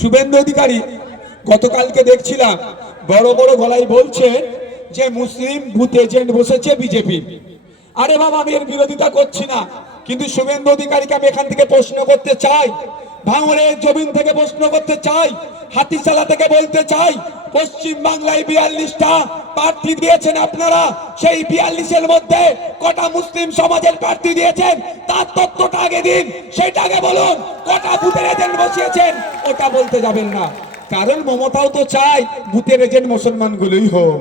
শুভেন্দু অধিকারী গতকালকে দেখছিলাম বড় বড় গলায় বলছে যে মুসলিম বুথ এজেন্ট বসেছে বিজেপি। আরে বাবা, আমি এর বিরোধিতা করছি না, কিন্তু শুভেন্দু অধিকারীকে আমি এখান থেকে প্রশ্ন করতে চাই, ভাঙড়ের জমিন থেকে প্রশ্ন করতে চাই, হাতিশালা থেকে বলতে চাই, পশ্চিম বাংলায় 42টা প্রার্থী দিয়েছেন আপনারা, সেই 42-এর মধ্যে কটা মুসলিম সমাজের প্রার্থী দিয়েছেন তার তথ্যটা আগে দিন, সেটা আগে বলুন। কটা বুথের এজেন্ট বসিয়েছেন ওটা বলতে যাবেন না, কারণ মমতাও তো চায় বুথের এজেন্ট মুসলমানগুলোই হোক।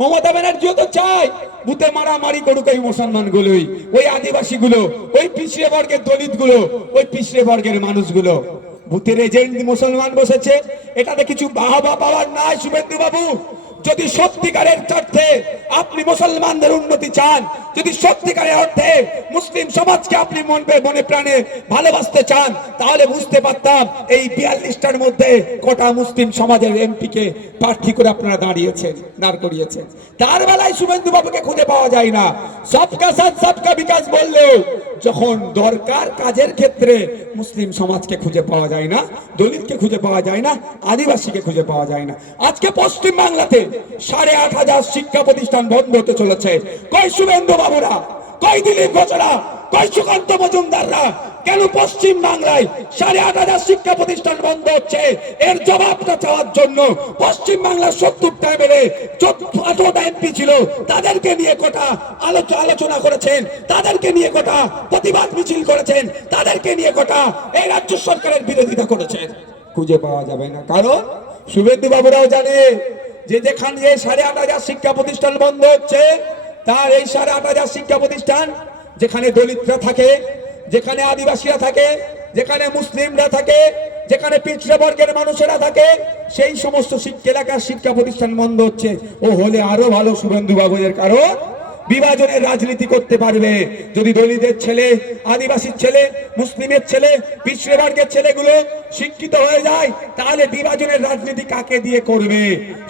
মমতা ব্যানার্জিও তো চায় বুথে মারামারি করুক এই মুসলমানগুলোই, ওই আদিবাসীগুলো, ওই পিছিয়ে বর্গের দলিতগুলো, ওই পিছিয়ে বর্গের মানুষগুলো। বুথের এজেন্ট মুসলমান বসেছে, এটাতে কিছু বাহবা পাওয়ার নাই শুভেন্দু বাবু। যদি সত্যিকারের অর্থে আপনি মুসলমানদের উন্নতি চান, যদি সত্যিকারের অর্থে মুসলিম সমাজকে আপনি মনে প্রাণে ভালোবাসতে চান, তাহলে বুঝতে পারতাম এই 42টার মধ্যে কটা মুসলিম সমাজের এমপি কে প্রার্থী করে আপনারা দাঁড় করিয়েছেন। তার বেলায় শুভেন্দু বাবুকে খুঁজে পাওয়া যায় না। সবকা সাথ সবকা বিকাশ বললেও যখন দরকার কাজের ক্ষেত্রে মুসলিম সমাজকে খুঁজে পাওয়া যায় না, দলিতকে খুঁজে পাওয়া যায় না, আদিবাসীকে খুঁজে পাওয়া যায় না। আজকে পশ্চিম বাংলাতে 8,500 শিক্ষা প্রতিষ্ঠান বন্ধ হতে চলেছে। কই শুভেন্দু বাবুরা, কই দিলীপ ঘোষরা, কই সুকান্ত মজুমদাররা? কেন পশ্চিম বাংলায় 8,500 শিক্ষা প্রতিষ্ঠান বন্ধ হচ্ছে? এর জবাবটা চাওয়ার জন্য পশ্চিম বাংলার 70টা এমএলএ 18টা এমপি ছিল, তাদেরকে নিয়ে কটা আলোচনা করেছেন, তাদেরকে নিয়ে কটা প্রতিবাদ মিছিল করেছেন, তাদেরকে নিয়ে কটা এই রাজ্য সরকারের বিরোধিতা করেছেন? খুঁজে পাওয়া যাবে না, কারণ শুভেন্দু বাবুরাও জানে যে যেখানে 8,500 শিক্ষা প্রতিষ্ঠান বন্ধ হচ্ছে, তার এই 8,500 শিক্ষা প্রতিষ্ঠান যেখানে দলিতরা থাকে, যেখানে আদিবাসীরা থাকে, যেখানে মুসলিমরা থাকে, যেখানে পিছড়ে বর্গের মানুষেরা থাকে, সেই সমস্ত এলাকার শিক্ষা প্রতিষ্ঠান বন্ধ হচ্ছে। ও হলে আরো ভালো শুভেন্দু বাবুদের, কারণ বিভাজনের রাজনীতি করতে পারবে। যদি দলিতের ছেলে, আদিবাসীর ছেলে, মুসলিমের ছেলে, পিছড়ে বর্গের ছেলেগুলো শিক্ষিত হয়ে যায়, তাহলে বিভাজনের রাজনীতি কাকে দিয়ে করবে?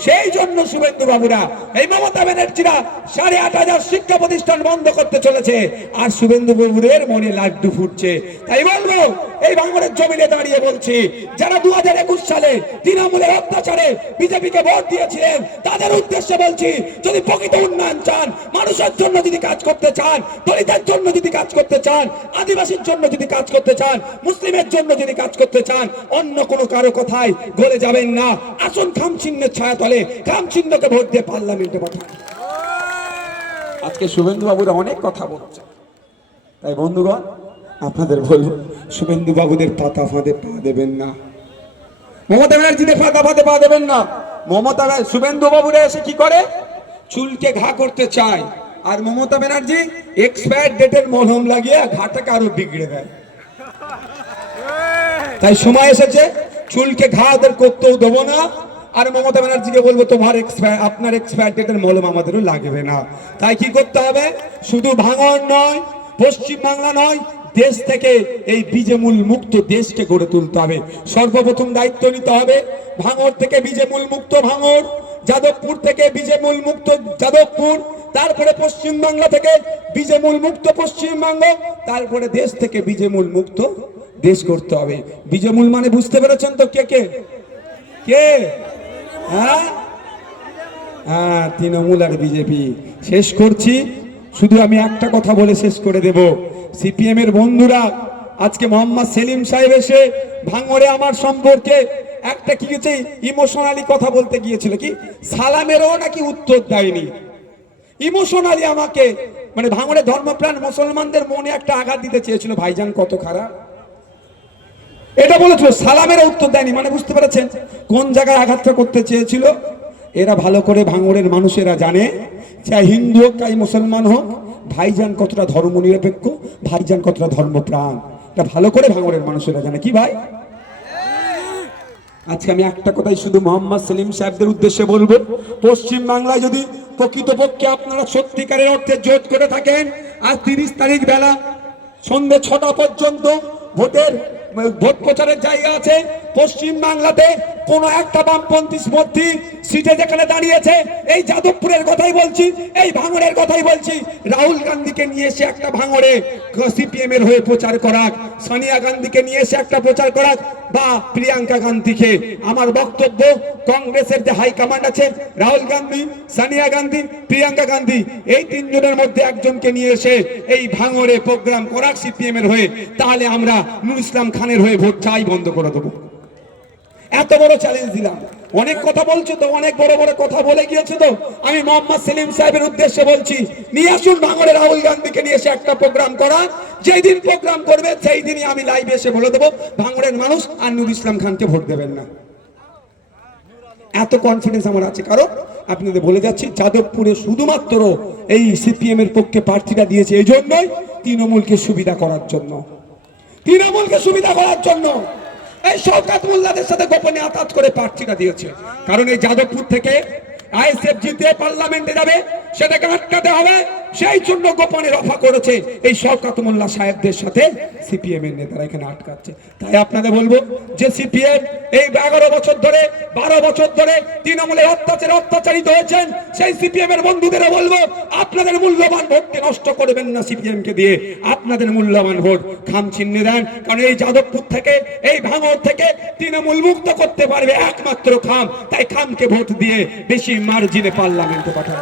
সেই জন্য শুভেন্দু বাবুরা, এই মমতা ব্যানার্জিরা 8,500 শিক্ষা প্রতিষ্ঠান বন্ধ করতে চলেছে, আর শুভেন্দু বাবুদের মনে লাড্ডু ফুটছে। তাই বলবো, এই ভাঙড়ের জমিনে দাঁড়িয়ে বলছি, যারা 2021 সালে তৃণমূলের অত্যাচারে বিজেপিকে ভোট দিয়েছিলেন, তাদের উদ্দেশ্যে বলছি, যদি প্রকৃত উন্নয়ন চান, মানুষের জন্য যদি কাজ করতে চান, দলিতের জন্য যদি কাজ করতে চান, আদিবাসীর জন্য যদি কাজ করতে চান, মুসলিমের জন্য যদি কাজ করতে চান, অন্য কোনো কারো কথায় গলে যাবেন না। আসুন খাম চিহ্নের ছায়া তলে খাম চিহ্নকে ভোট দিয়ে পার্লামেন্টে পাঠান। আজকে শুভেন্দু বাবুরা অনেক কথা বলছে, তাই বন্ধুগণ আপনাদের বলবো, শুভেন্দু বাবুদের পাতা ফাঁদে পা দেবেন না, মমতা ব্যানার্জিদের পাতা ফাঁদে পা দেবেন না। শুভেন্দু বাবুরা এসে কি করে? চুলকে ঘা করতে চায়, আর মমতা ব্যানার্জি এক্সপায়ার ডেটের মলম লাগিয়ে ঘাটাকে আরো বিগড়ে দেয়। তাই সময় এসেছে, চুলকে ঘা ওদের করতেও দেবো না, আর মমতা ব্যানার্জিকে বলবো আপনার এক্সপায়ার ডেটের মলম আমাদেরও লাগবে না। তাই কি করতে হবে? শুধু ভাঙড় নয়, পশ্চিম বাংলা নয়, দেশ থেকে এই বীজমূল মুক্ত দেশকে গড়ে তুলতে হবে। সর্বপ্রথম দায়িত্ব নিতে হবে ভাঙড় থেকে বীজমূল মুক্ত ভাঙড়, যাদবপুর থেকে বীজমূল মুক্ত যাদবপুর, তারপরে পশ্চিম বাংলা থেকে বীজমূল মুক্ত পশ্চিমবঙ্গ, তারপরে দেশ থেকে বীজমূল মুক্ত দেশ করতে হবে। বীজমূল মানে বুঝতে পেরেছেন তো? কে কে কে? হ্যাঁ হ্যাঁ, তৃণমূল আর বিজেপি। শেষ করছি, শুধু আমি একটা কথা বলে শেষ করে দেব। সিপিএম এর বন্ধুরা, আজকে মোহাম্মদ সেলিম সাহেব এসে ভাঙড়ে আমার সম্পর্কে একটা কি গেছে ইমোশনালি কথা বলতে গিয়েছিল, কি সালামেরও নাকি উত্তর দেয়নি। ইমোশনালি আমাকে, মানে ভাঙড়ে ধর্মপ্রাণ মুসলমানদের মনে একটা আঘাত দিতে চেয়েছিল, ভাইজান কত খারাপ এটা বলেছিল, সালামের উত্তর দেয়নি। মানে বুঝতে পেরেছেন কোন জায়গায় আঘাতটা করতে চেয়েছিল? এরা ভালো করে ভাঙড়ের মানুষেরা জানে, চাই হিন্দু হোক চাই মুসলমান হোক, ভাইজান কতটা ধর্মনিরপেক্ষ, ভাইজান কতটা ধর্মপ্রাণ, এটা ভালো করে ভাঙড়ের মানুষেরা জানে। কি ভাই? আজকে আমি একটা কথাই শুধু মোহাম্মদ সেলিম সাহেবদের উদ্দেশ্যে বলবো, পশ্চিম বাংলায় যদি প্রকৃতপক্ষে আপনারা সত্যিকারের অর্থে জোট করে থাকেন, আজ 30 তারিখ বেলা সন্ধ্যে 6টা পর্যন্ত ভোট প্রচারের জায়গা আছে। পশ্চিম বাংলাতে কোন একটা বামপন্থী মন্ত্রী সিটে যেখানে দাঁড়িয়েছে, এই যাদবপুরের কথাই বলছি, এই ভাঙড়ের কথাই বলছি, রাহুল গান্ধীকে নিয়ে এসে একটা ভাঙড়ে সিপিএম এর হয়ে প্রচার করাক, সোনিয়া গান্ধীকে নিয়ে এসে একটা প্রচার করাক, বা প্রিয়াঙ্কা গান্ধীকে। আমার বক্তব্য, কংগ্রেসের যে হাইকমান্ড আছে, রাহুল গান্ধী, সোনিয়া গান্ধী, প্রিয়াঙ্কা গান্ধী, এই তিনজনের মধ্যে একজনকে নিয়ে এসে এই ভাঙড়ে প্রোগ্রাম করাক সিপিএম এর হয়ে, তাহলে আমরা নুর ইসলাম খানের হয়ে ভোট চাই বন্ধ করে দেবো। এত বড় চ্যালেঞ্জ দিলাম। অনেক কথা বলছো তো, অনেক বড় বড় কথা বলে গিয়েছে তো, আমি মোহাম্মদ সেলিম সাহেবের উদ্দেশ্যে বলছি, নিয়ে আসুন ভাঙড়ে রাহুল গান্ধীকে নিয়ে এসে একটা প্রোগ্রাম করা। যেই দিন প্রোগ্রাম করবে সেই দিনই আমি লাইভে এসে বলে দেবো ভাঙড়ের মানুষ আর নুর ইসলাম খানকে ভোট দেবেন না। এত কনফিডেন্স আমার আছে, কারণ আপনাদের বলে যাচ্ছি, যাদবপুরে শুধুমাত্র এই সিপিএম এর পক্ষে প্রার্থীরা দিয়েছে এই জন্যই, তৃণমূলকে সুবিধা করার জন্য, তৃণমূলকে সুবিধা করার জন্য এই শওকত মোল্লাদের সাথে গোপনে আতাত করে প্রার্থীরা দিয়েছে। কারণ এই যাদবপুর থেকে আইএসএফ জিতে পার্লামেন্টে যাবে, সেটাকে আটকাতে হবে, সেই জন্য গোপনে রফা করেছে এই শওকত মোল্লা সাহেবদের সাথে সিপিএম এর নেতারা এখানে আটকাচ্ছে। তাই আপনাদের বলবো যে সিপিএম এই 11 বছর ধরে 12 বছর ধরে তৃণমূলের অত্যাচারিত হয়েছেন, সেই সিপিএম এর বন্ধুদেরও বলবো আপনাদের মূল্যবান ভোটকে নষ্ট করবেন না সিপিএম কে দিয়ে, আপনাদের মূল্যবান ভোট খাম চিহ্নে দেন। কারণ এই যাদবপুর থেকে, এই ভাঙড় থেকে তৃণমূল মুক্ত করতে পারবে একমাত্র খাম। তাই খামকে ভোট দিয়ে বেশি মার্জিনে পার্লামেন্টে পাঠান।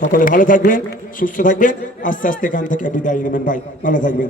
সকলে ভালো থাকবেন, সুস্থ থাকবেন, আস্তে আস্তে এখান থেকে বিদায় নেবেন ভাই, ভালো থাকবেন।